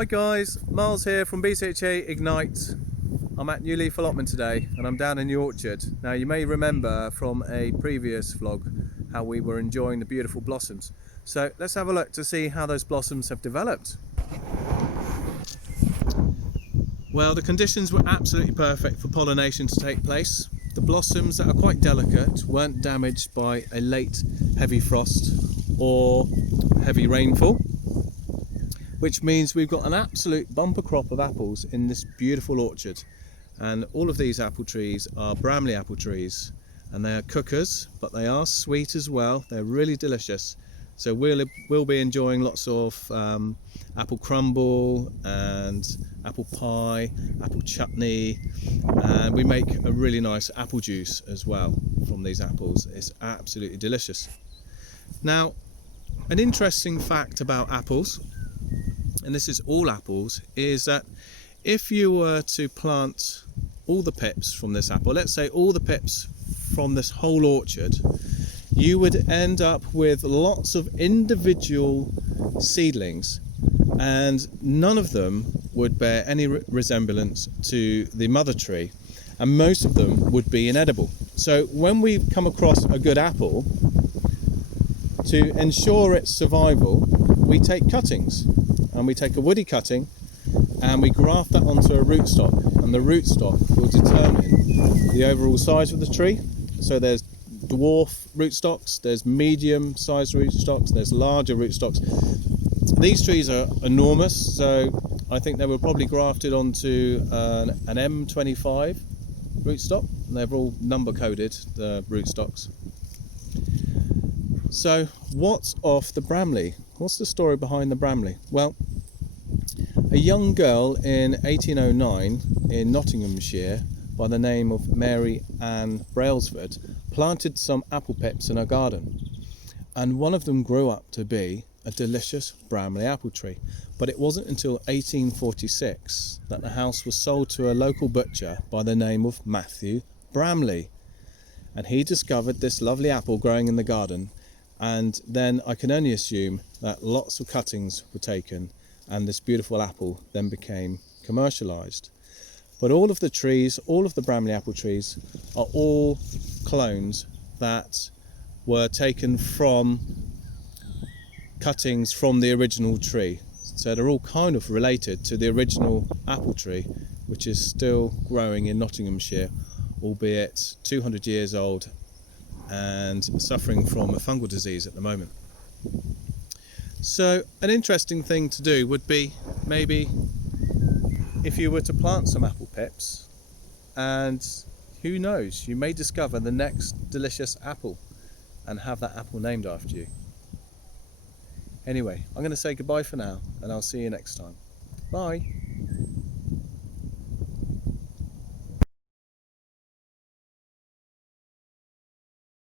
Hi guys, Miles here from BCHA Ignite. I'm at New Leaf Allotment today and I'm down in the orchard. Now you may remember from a previous vlog how we were enjoying the beautiful blossoms. So let's have a look to see how those blossoms have developed. Well, the conditions were absolutely perfect for pollination to take place. The blossoms that are quite delicate weren't damaged by a late heavy frost or heavy rainfall, which means we've got an absolute bumper crop of apples in this beautiful orchard. And all of these apple trees are Bramley apple trees, and they are cookers, but they are sweet as well. They're really delicious. So we'll be enjoying lots of apple crumble and apple pie, apple chutney, and we make a really nice apple juice as well from these apples. It's absolutely delicious. Now, an interesting fact about apples, and this is all apples, is that if you were to plant all the pips from this apple, let's say all the pips from this whole orchard, you would end up with lots of individual seedlings, and none of them would bear any resemblance to the mother tree, and most of them would be inedible. So when we come across a good apple, to ensure its survival, we take cuttings, and we take a woody cutting and we graft that onto a rootstock, and the rootstock will determine the overall size of the tree. So there's dwarf rootstocks, there's medium sized rootstocks, there's larger rootstocks. These trees are enormous, so I think they were probably grafted onto an M25 rootstock, and they're all number coded, the rootstocks. So what's of the Bramley? What's the story behind the Bramley? Well, a young girl in 1809 in Nottinghamshire by the name of Mary Ann Brailsford planted some apple pips in her garden, and one of them grew up to be a delicious Bramley apple tree. But it wasn't until 1846 that the house was sold to a local butcher by the name of Matthew Bramley, and he discovered this lovely apple growing in the garden, and then I can only assume that lots of cuttings were taken and this beautiful apple then became commercialised. But all of the trees, all of the Bramley apple trees, are all clones that were taken from cuttings from the original tree. So they're all kind of related to the original apple tree, which is still growing in Nottinghamshire, albeit 200 years old and suffering from a fungal disease at the moment. So an interesting thing to do would be maybe if you were to plant some apple pips, and who knows, you may discover the next delicious apple and have that apple named after you. Anyway, I'm going to say goodbye for now, and I'll see you next time. Bye.